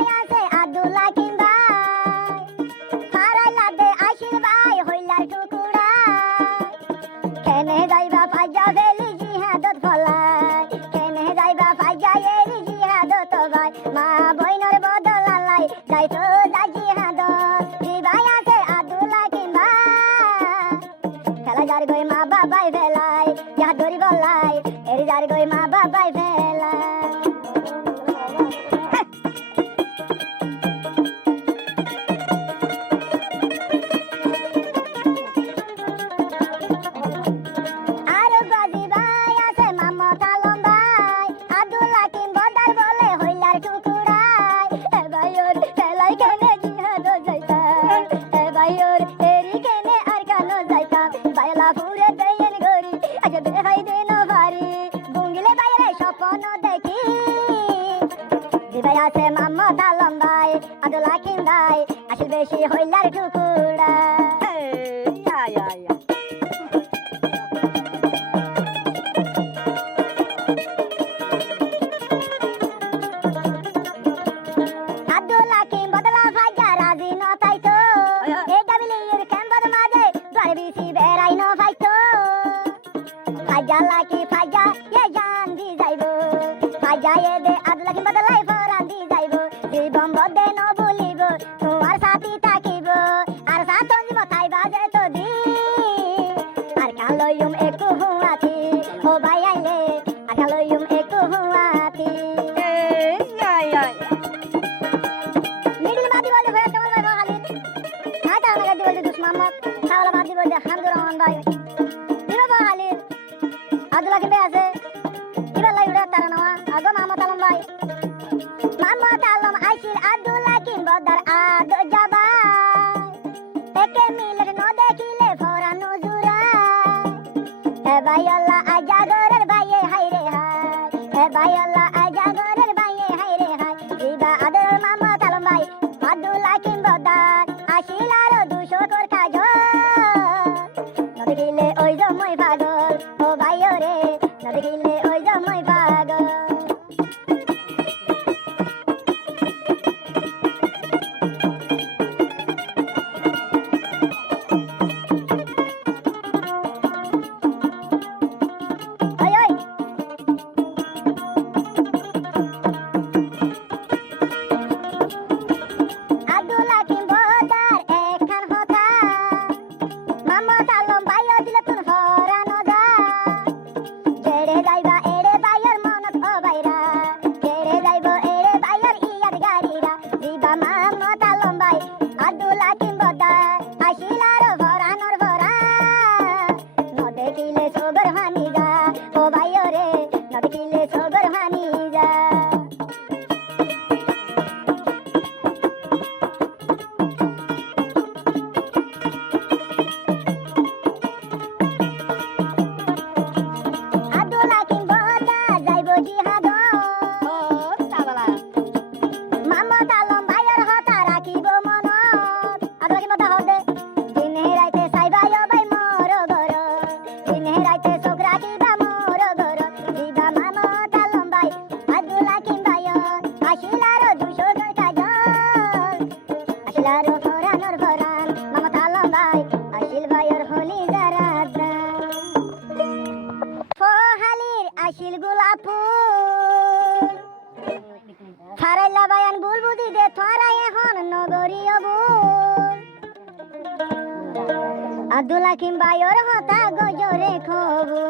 ভাই আছে আব্দুল হাকিম ভাই ফারাইলা দে আশির ভাই হইলার টুকুরা কেনে যাইবা ফাজা ভেলি জিহাদত ফলাই কেনে যাইবা ফাজা এরি জিহাদত ভাই মা বইনর বদল আলাই যাইতো যা জিহাদত জি ভাই আছে আব্দুল হাকিম ভাই খেলা যার গই মা বাবাই ভেলাই ইয়া ধরি বলাই এরি যার গই মা বাবাই ভেলাই আছে মাম্মদ আলম ভাই আব্দুল হাকিম ভাই আসল বেশি হইলার টুকুরা আব্দুল হাকিম বদলা ভাইয়া রাজি ন তাইতো এই ডাবিলির ক্যাম্পের মাঝে দ্বারে বিসি বেড়াই ন ভাইতো ভাইয়া লাকি ভাইয়া এ জান দি যাইবো ভাইয়া এ দে আব্দুল হাকিম বদলাই ফরান দি যাইবো জীবন বদে ন বলিব তোমার সাথী থাকিব আর সাথন জীব তাই বাজে তো দি আর কালয়ুম একু হুয়াতি ও ভাই আইলে আর কালয়ুম একু হুয়াতি মিডিল মাদি বলতে ভয় কেমন ভাই খালিদ হাতা আমাকে দি বলতে দুশমাম্মদ খাওয়ালা মাদি বলতে হামদুর রহমান ভাই দিবা ভাই খালিদ আব্দুল হাকিম ভাই আছে দিবা লাই উড়া তারা নওয়া আগো মাহমুদ আলম ভাই মাহমুদ আলম আইসির আব্দুল হাকিম বদার আদ জাবাই একে মিলে ন দেখিলে ফরা নজুরাই এ ভাই আল্লাহ আজাগরের ভাইয়ে হাই রে হাই এ ভাই আল্লাহ আজাগরের ভাইয়ে হাই রে হাই দিবা আদর মাহমুদ আলম ভাই আব্দুল হাকিম বদার আসিল আরো 200 কর কাজ ন দেখিলে ওই জমই পাগল ও ভাইও রে ন দেখিলে ওই জমই পাগল আশিল গোলাপ ফারাইলা বায়ান বুলবুদি দে তোরা এখন নগরীয় বুল আব্দুল হাকিম ভাইয়ের হতা গজরে খবর